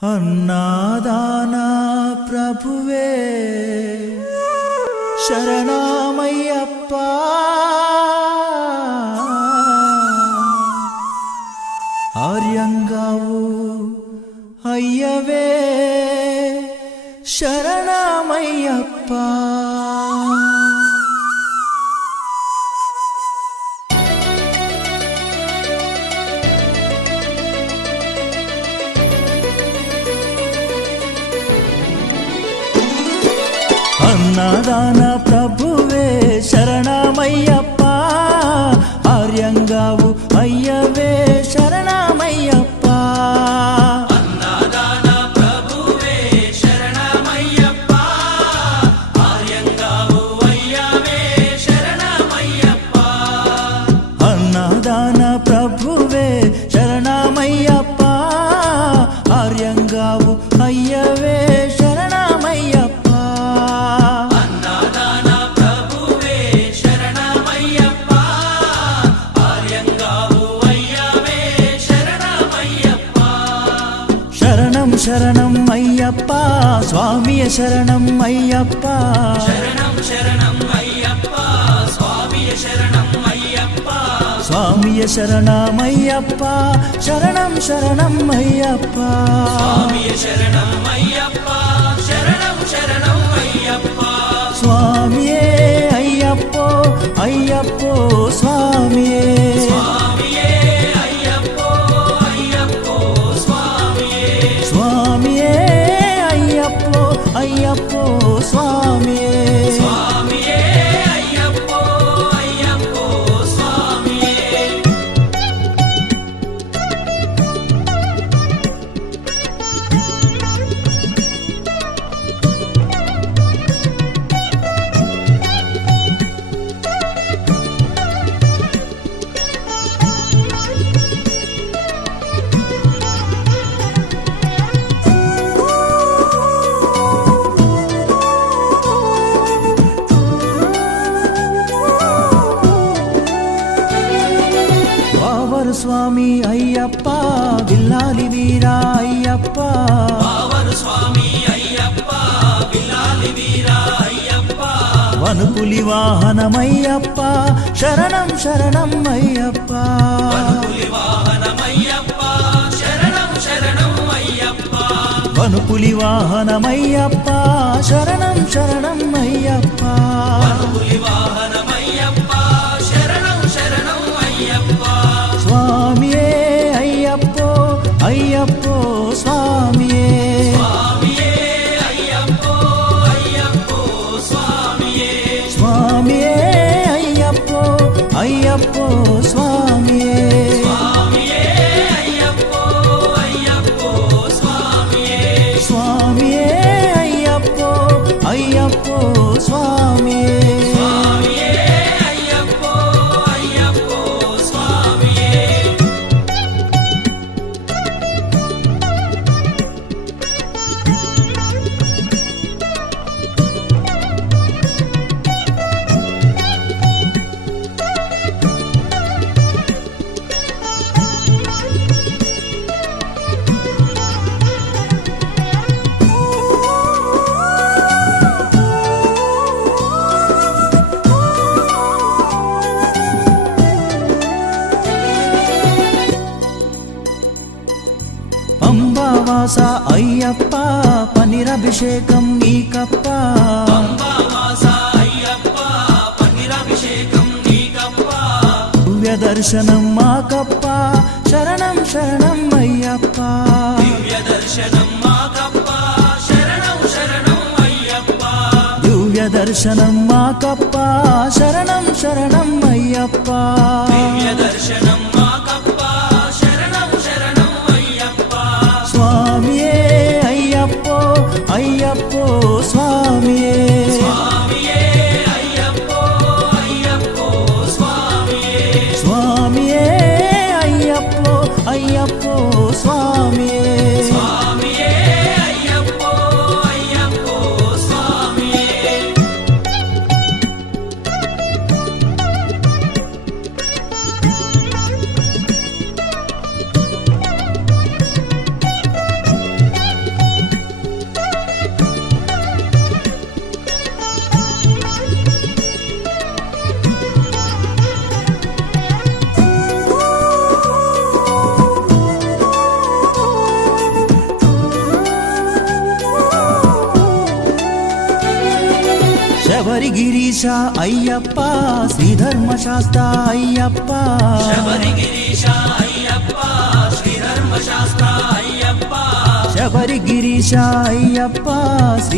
అన్నాదానా ప్రభువే శరణమయ్యప్ప ఆర్యంగావు అయ్యవే శరణమయ్యప్ప అన్నదాన ప్రభువే శరణమయ్యప్ప ఆర్యంగావు అయ్యవే శరణమయ్యప్ప అన్నదాన ప్రభువే శరణమయ్యప్ప ఆర్యంగావు అయ్యవే శరణమయ్యప్ప అన్నదాన ప్రభువే శరణమయ్యప్ప ఆర్యంగావు అయ్యవే శరణమయ్యప్ప అన్నదాన ప్రభువే శరణమయ్యప్ప ఆర్యంగావు అయ్యవే శరణమయ్యప్ప శరణం శరణం అయ్యప్ప స్వామియ శరణం అయ్యప్ప శరణం శరణం అయ్యప్ప స్వామియ శరణం అయ్యప్ప స్వామియ శరణమయ్యప్ప శరణం శరణం అయ్యప్ప స్వామియ శరణం అయ్యప్ప శరణం శరణం అయ్యప్ప స్వామియే అయ్యప్పో అయ్యప్పో స్వామియే స్వామియే అయ్యప్పో అయ్యప్పో స్వామియే స్వామియే అయ్యప్పో అయ్యప్పో స్వామియే స్వామియే అయ్యప్పో అయ్యప్పో స్వామియే వావరు స్వామి అయ్యప్ప విల్లాలి వీరా అయ్యప్ప పావరు స్వామి అయ్యప్ప విల్లాలి వీరా అయ్యప్ప వనుపులి వాహనమయ్యప్ప శరణం శరణం అయ్యప్ప పులి వాహనమయ్యప్ప శరణం శరణం అయ్యప్ప వనుపులి వాహనమయ్యప్ప శరణం శరణం అయ్యప్ప పులి వాహనమయ్యప్ప శరణం శరణం అయ్యప్ప స్వామియే అయ్యప్పో అయ్యప్పో స్వామియే స్వామియే అయ్యప్పో అయ్యప్పో స్వామియే స్వామియే అయ్యప్పో అయ్యప్పో స్వామియే స్వామియే అయ్యప్పో అయ్యప్పో స్వామియే స్వామియే అయ్యప్పో అయ్యప్పో స్వామియే స్వామియే అయ్యప్పో అయ్యప్పో స్వామియే పంబావాస అయ్యప్ప పనిరభిషేకం నీకప్ప అంబావాస అయ్యప్ప పన్నీరాభిషేకం నీకప్ప దివ్య దర్శనం మాకప్ప శరణం శరణం అయ్యప్ప దివ్య దర్శనం మాకప్ప శరణం శరణం అయ్యప్ప దివ్య దర్శనం మాకప్ప శరణం శరణం అయ్యప్ప దివ్య దర్శనం మాకప్ప శరణం శరణం అయ్యప్ప స్వామియే అయ్యప్పో అయ్యప్పో స్వామియే స్వామియే అయ్యప్పో అయ్యప్పో స్వామియే స్వామియే అయ్యప్పో అయ్యప్పో స్వామియే స్వామియే అయ్యప్పో అయ్యప్పో స్వామియే శబరిగిరీశ అయ్యప్ప శ్రీధర్మశాస్త్ర అయ్యప్ప శబరిగిరీశ అయ్యప్ప శ్రీధర్మశాస్త్ర అయ్యప్ప శబరిగిరీశ అయ్యప్ప శ్రీ